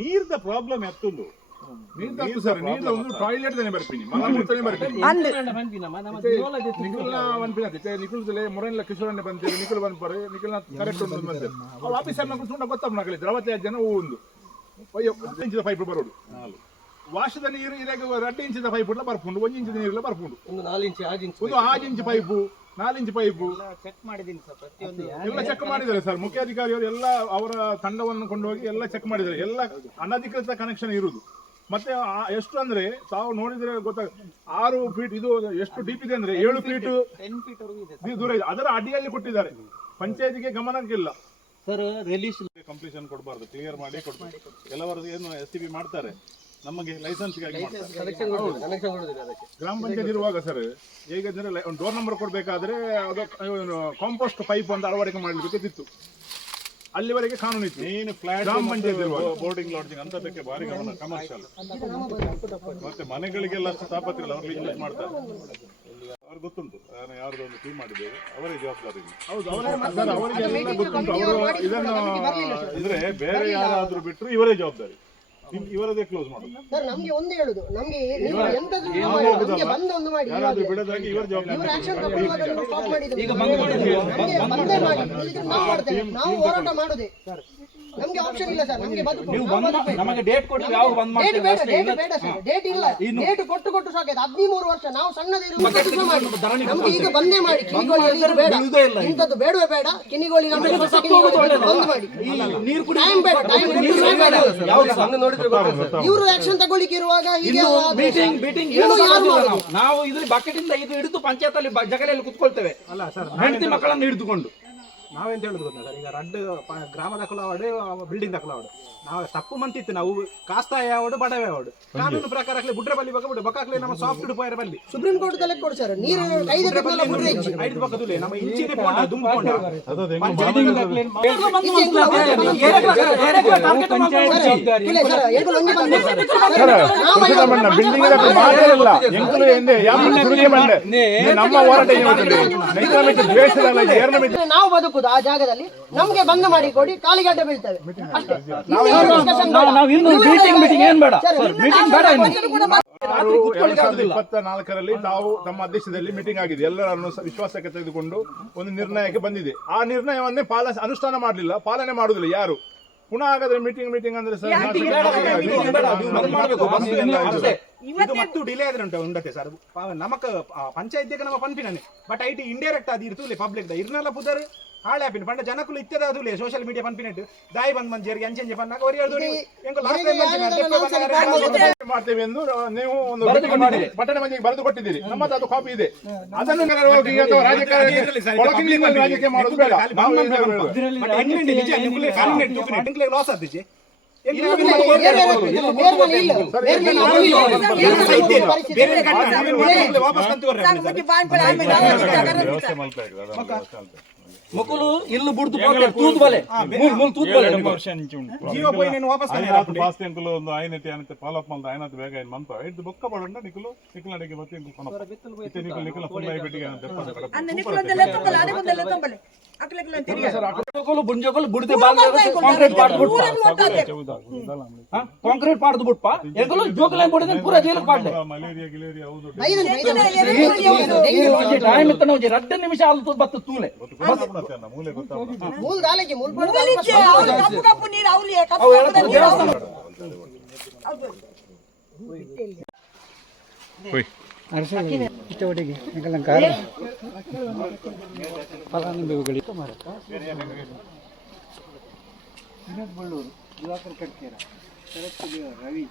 ನೀರ್ದ problem ಎತ್ತೊಂದು ನೀರ್ದು sir ನೀರ್ದ ಒಂದು ಟಾಯ್ಲೆಟ್ ತಾನೆ ಬರ್ತೀನಿ ಮುಡ್ತಾನೆ ಬರ್ತೀನಿ. ನಿಖಿಲ್ನ ಒಂದು ಅದೇ ನಿಖಿಲ್ ಮುರಲ್ಲ ಕಿಶೋರನ್ನೇ ಬಂದಿರಿ ನಿಖಿಲ್ ಬಂದ್ ಪರೆ ನಿಖಿಲ್ನ ಕರೆಕ್ಟ್ ಉಂಟು ಬಂದಿರಿ ಅವು ಆಫೀಸರ್ ನಮ್ಗೆ ಸುಂಡ ಗೊತ್ತಪ್ಪ ನಗಲಿ ದ್ರವತೆ ಜನ ಹೂ ಒಂದು. ಅಯ್ಯೋ ಒಂದು ಇಂಚಿದ ಪೈಪ್ ಬರೋದು. ವಾಶದ ನೀರು ಇದಾಗ ಎರಡು ಇಂಚಿದ ಪೈಪ್ ಬರ್ಪುಂಡು. ಒಂದು ಇಂಚಿನ ನೀರು ಬರ್ಪುಂಡು. ಒಂದು ನಾಲ್ಕು ಇಂಚು ಇಂಚು ಒಂದು ಆರು ಇಂಚು ಪೈಪು ನಾಲ್ಕು ಇಂಚು ಪೈಪು. ಚೆಕ್ ಮಾಡಿದ್ದೀನಿ ಸರ್ ಪ್ರತಿಯೊಂದು ಎಲ್ಲ ಚೆಕ್ ಮಾಡಿದ್ದಾರೆ ಸರ್. ಮುಖ್ಯ ಮುಖ್ಯಾಧಿಕಾರಿಯವರು ಎಲ್ಲ ಅವರ ತಂಡವನ್ನು ಕೊಂಡೋಗಿ ಎಲ್ಲ ಚೆಕ್ ಮಾಡಿದ್ದಾರೆ. ಎಲ್ಲ ಅನಧಿಕೃತ ಕನೆಕ್ಷನ್ ಇರುವುದು. ಮತ್ತೆ ಆ- ಎಷ್ಟು ಅಂದ್ರೆ ತಾವು ನೋಡಿದ್ರೆ ಗೊತ್ತಾಗ ಆರು ಫೀಟ್ ಇದು ಎಷ್ಟು ಡೀಪ್ ಇದೆ ಅಂದ್ರೆ ಏಳು ಫೀಟ್ ಟೆನ್ ಫೀಟ್ ವರೆಗೂ ಇದೆ ದೂರ ಇದೆ. ಅದರ ಅಡಿಯಲ್ಲಿ ಕೊಟ್ಟಿದ್ದಾರೆ. ಪಂಚಾಯತಿಗೆ ಗಮನಕ್ಕಿಲ್ಲ. ಸರ್ ರಿಲೀಸ್ ಕಂಪ್ಲೀಷನ್ ಕೊಡಬಾರ್ದು. ಕ್ಲಿಯರ್ ಮಾಡಿ ಕೊಡ್ಬೇಕು. ಕೆಲವರು ಏನು ಎಸ್ ಟಿ ಬಿ ಮಾಡ್ತಾರೆ. ನಮಗೆ ಲೈಸೆನ್ಸ್ಗಾಗಿ ಗ್ರಾಮ ಪಂಚಾಯತ್ ಇರುವಾಗ ಸರ್ ಹೇಗಂದ್ರೆ ಒಂದು ಡೋರ್ ನಂಬರ್ ಕೊಡಬೇಕಾದ್ರೆ ಅದು ಕಾಂಪೋಸ್ಟ್ ಪೈಪ್ ಒಂದು ಅಳವಡಿಕೆ ಮಾಡಲಿಕ್ಕೆ ಅಲ್ಲಿವರೆಗೆ ಕಾನೂನು ಇತ್ತು. ನೀನು ಫ್ಲಾಟ್ ಗ್ರಾಮ ಪಂಚಾಯತ್ ಇರುವಾಗ. ಬೋರ್ಡಿಂಗ್ ಲಾಡ್ಜಿಂಗ್ ಅಂತದಕ್ಕೆ ಭಾರಿ ಗಮನ ಕಮರ್ಷಿಯಲ್ ಮತ್ತೆ ಮನೆಗಳಿಗೆಲ್ಲ ಅಷ್ಟು ತಾಪತ್ರ ಇಲ್ಲ ಅವ್ರು ಯೂಸ್ ಮಾಡ್ತಾರೆ. ಅವ್ರಿಗೆ ಗೊತ್ತುಂಟು ನಾನು ಯಾರ್ದೋ ಒಂದು ಟೀಮ್ ಮಾಡಿದ್ದೇವೆ ಅವರೇ ಜವಾಬ್ದಾರಿ ಹೌದು ಅವರೇ ಅವರಿಗೆ ಗೊತ್ತುಂಟು. ಅವರು ಇದನ್ನು ಇದ್ರೆ ಬೇರೆ ಯಾರಾದ್ರೂ ಬಿಟ್ಟರು ಇವರೇ ಜವಾಬ್ದಾರಿ. ಇವರದೇ ಕ್ಲೋಸ್ ಮಾಡೋದು ಸರ್ ನಮ್ಗೆ ಒಂದೇ ಹೇಳುದು. ನಮ್ಗೆ ಎಂತದ್ದು ಏನು ನಮ್ಗೆ ಬಂದು ಒಂದು ಮಾಡಿ ಯಾರಾದ್ರೂ ಬಿಡದಾಗಿ ಇವರು ಇವ್ರ ಜವಾಬ್ದಾರಿ ಆಕ್ಷನ್ ತಗೊಳ್ಳುವಾಗ ನೀವು ಸ್ಟಾಪ್ ಮಾಡಿದ್ರು. ನಮ್ಗೆ ಬಂದೇ ಮಾಡಿ. ಇಲ್ಲಿದ್ರೆ ನಾವು ಮಾಡ್ತೇವೆ. ನಾವು ಹೋರಾಟ ಮಾಡುದೇ. ನಮ್ಗೆ ಆಪ್ಷನ್ ಇಲ್ಲ ಸರ್. ನಮ್ಗೆ ಬದುಕು ನಾವು ಬದುಕ್ಬೇಕು. ನಮಗೆ ಡೇಟ್ ಕೊಡಿ ಯಾವಾಗ ಬಂದ್ ಡೇಟ್ ಬೇಡ ಡೇಟ್ ಇಲ್ಲ ಬೇಡ ಸರ್. ಡೇಟ್ ಇಲ್ಲ. ಡೇಟ್ ಕೊಟ್ಟು ಕೊಟ್ಟು ಸಾಕಾಯ್ತು ಹದಿಮೂರು ವರ್ಷ. ನಾವು ಸಣ್ಣದಿರುವ ನಮ್ಗೆ ಈಗ ಬಂದೇ ಮಾಡಿ. ಕಿನಿಗೋಳಿ ಬೇಡ. ಇಂಥದ್ದು ಬೇಡವೇ ಬೇಡ. ಕಿನಿಗೋಳಿ ನಮಗೆ ಬಂದ್ ಮಾಡಿ. ನೀರು ಕುಡಿ ಟೈಮ್ ಬೇಡ ಟೈಮ್ ಇವರು ಆಕ್ಷನ್ ತಗೊಳ್ಳಿಕ್ಕೆ ಇರುವಾಗ ಹೀಗೆ ಮೀಟಿಂಗ್ ಮೀಟಿಂಗ್ ನಾವು. ಇದ್ರ ಬಕೆಟ್ ಇಂದ ಇದು ಹಿಡಿದು ಪಂಚಾಯತ್ ಅಲ್ಲಿ ಜಗಲಿಯಲ್ಲಿ ಕುತ್ಕೊಳ್ತೇವೆ. ಅಲ್ಲ ಸರ್ ಹೆಂಡತಿ ಮಕ್ಕಳನ್ನು ಹಿಡಿದುಕೊಂಡು. ನಾವೆಂತ ಹೇಳುದು ಗೊತ್ತಾ ಸರ್ ಈಗ ರಡ್ ಪ- ಗ್ರಾಮ ದಾಖಲಾವಡೆ ಬಿಲ್ಡಿಂಗ್ ದಾಖಲಾವಡೆ ನಾವು ತಪ್ಪು ಮಂತಿತ್ತು ನಾವು ಕಾಸ್ತಾಯ ಯಾವಡು ಬಡವೆ ಅವಡು ಕಾನೂನು ಪ್ರಕಾರ ಬುಡ್ರೆ ಬಲ್ಲಿ ಬಕ ಬಿಡು ಬಕಾಕ್ಲೆ ನಮ್ಮ ಸಾಫ್ಟ್ ಪೋಯರ್ ಬಲ್ಲಿ ಸುಪ್ರೀಂ ಕೋರ್ಟ್ ತಲೆ ಕೊಡು ಸರ್ ನೀರು ಐದು ನಮ್ಮ ಇಂಚಿನ ಪೋಂಡ ಪೋಂಡ. ನಾವು ಬದುಕು ಎಂಕುಲು ಎಂದೆ ಇದು ನಮ್ಮ ಹೋರಾಟ ದ್ವೇಷದಲ್ಲ ಏರ್ನ ಬದುಕುದು ಆ ಜಾಗದಲ್ಲಿ ನಮ್ಗೆ ಬಂದ್ ಮಾಡಿ ಕೊಡಿ ಕಾಲಿಗಡ್ಡೆ ಬೀಳ್ತೇವೆ. ಅಷ್ಟೇ. discussion ಬೇಡ. ನಾವು ಇನ್ನು ಮೀಟಿಂಗ್ ಮೀಟಿಂಗ್ ಏನ್ ಬೇಡ? ಸರ್, ಮೀಟಿಂಗ್ ಬೇಡ ಇನ್ನು. ಸುಮಾರು ಎರಡ್ ಸಾವಿರದ ಇಪ್ಪತ್ತ ನಾಲ್ಕರಲ್ಲಿ ತಾವು ತಮ್ಮ ಅಧ್ಯಕ್ಷದಲ್ಲಿ ಮೀಟಿಂಗ್ ಆಗಿದೆ. ಎಲ್ಲರನ್ನು ಸ- ವಿಶ್ವಾಸಕ್ಕೆ ತೆಗೆದುಕೊಂಡು ಒಂದು ನಿರ್ಣಯಕ್ಕೆ ಬಂದಿದೆ. ಆ ನಿರ್ಣಯವನ್ನೇ ಪಾಲ ಅನುಷ್ಠಾನ ಮಾಡಲಿಲ್ಲ. ಪಾಲನೆ ಮಾಡುದಿಲ್ಲ ಯಾರು? ಪುನಃ ಹಾಗಾದ್ರೆ ಮೀಟಿಂಗ್ ಮೀಟಿಂಗ್ ಅಂದ್ರೆ ಸರ್. ಇದು ಮತ್ತು ಡಿಲೇ ಆದ್ರೆ ಉಂಟು ಉಂಡತೆ ಸರ್ ನಮಕ್ ಪಂಚಾಯತ್ ನಮ್ಮ ಪಂಪಿನೇ ಬಟ್ ಐಟಿ ಇಂಡೈರೆಕ್ಟ್ ಆದಿರ್ತು ಇರ್ತದೆ ಪಬ್ಲಿಕ್ ಇರ್ನಲ್ಲ ಪುದರ್. ಹಾಳೆ ಆಪಿನ ಪಂಡ ಜನಕ್ಕೂ ಇತ್ತದ ಅದುಲೇ ಸೋಷಿಯಲ್ ಮೀಡಿಯಾ ಪಂಪಿನೆಟ್ ದಾಯಿ ಬಂದ್ ಮಂಜೇರಿಗೆ ಅಂಚೆ ಪನ್ನಾಗ ಅವ್ರು ಟೈಮ್ ಮಾಡ್ತೇವೆ ಎಂದು ನೀವು ಒಂದು ಪಟ್ಟಣ ಮಂದಿಗೆ ಬರೆದು ಕೊಟ್ಟಿದ್ದೀರಿ. ನಮ್ಮದು ಅದು ಕಾಪಿ ಇದೆ. ಅದನ್ನು ರಾಜಕೀಯ ಮಾಡೋದು ಬೇಡ. ಹೇಳೋದು? ಲಾಸ್ ಆದಿಜೆ. ವಾಪಸ್ ಕಂತು ವ್ಯವಸ್ಥೆ ಮಲ್ಪೇಕು ಅದೊಂದು ವ್ಯವಸ್ಥೆ ಮಲ್ಪೇಕು. ಮಕ್ಕಳು ಇಲ್ಲು ಬುಡ್ದು ಪೋಕೆ ತೂತ್ ಬಲೆ ಮೂಲ್ ಮೂಲ್ ತೂತ್ ಬಲೆ ಜಿಯೋ ಪೋಯಿ ನೀನು ವಾಪಸ್ ಐನಾತ್ ಫಾಸ್ಟ್ ಎಂಕುಲು ಒಂದು ಐನತಿ ಅನಂತ ಫಾಲೋ ಅಪ್ ಮಾಡ್ದ ಐನಾತ್ ಬೇಗ ಏನು ಮಂಪ ಇದ್ದು ಬೊಕ್ಕ ಪಡಂಡ ನಿಕುಲು ನಿಕುಲ್ ಅಡಿಗೆ ಮತ್ತೆ ಎಂಕುಲು ಕೊನಪ ಇತ್ತೆ ನಿಕುಲ್ ನಿಕುಲ ಫುಲ್ ಆಗಿ ಬಿಟ್ಟಿಗೆ ಅಂತ ಮಕ್ಕಳು ಬುಂಜಗಳು ಬುಡ್ದೆ ಬಾಲ್ದಾಗ ಕಾಂಕ್ರೀಟ್ ಪಾಡ್ದು ಬಿಟ್ಪ ಕಾಂಕ್ರೀಟ್ ಪಾಡ್ದು ಬಿಟ್ಪ ಎಂಕಲು ಜೋಕಲೆ ಬುಡದೆ ಪೂರ ಜೈಲು ಪಾಡ್ಲೆ ಮಲೇರಿಯಾ ಗಿಲೇರಿಯಾ ಹೌದು ಐದನೇ, ಐದನೇ. ಟೈಮ್ ಇತ್ತ ನಾವು ಎರಡು ನಿಮಿಷ ಆಲ್ತು ಬತ್ತು ತೂಲೆ ಗೊತ್ತಾಗ್ಬಿಡತ್ತೆ ಮೂಲ ದಾಳಿಗೆ ಮೂಲ ಪಡೆದ ಅವು ಹೇಳ್ತಾರೆ ಬಳ್ಳೂರು ದಿವಾಕರ್ ಕಟ್ಕೇರ ಶರತ್ ರವಿ.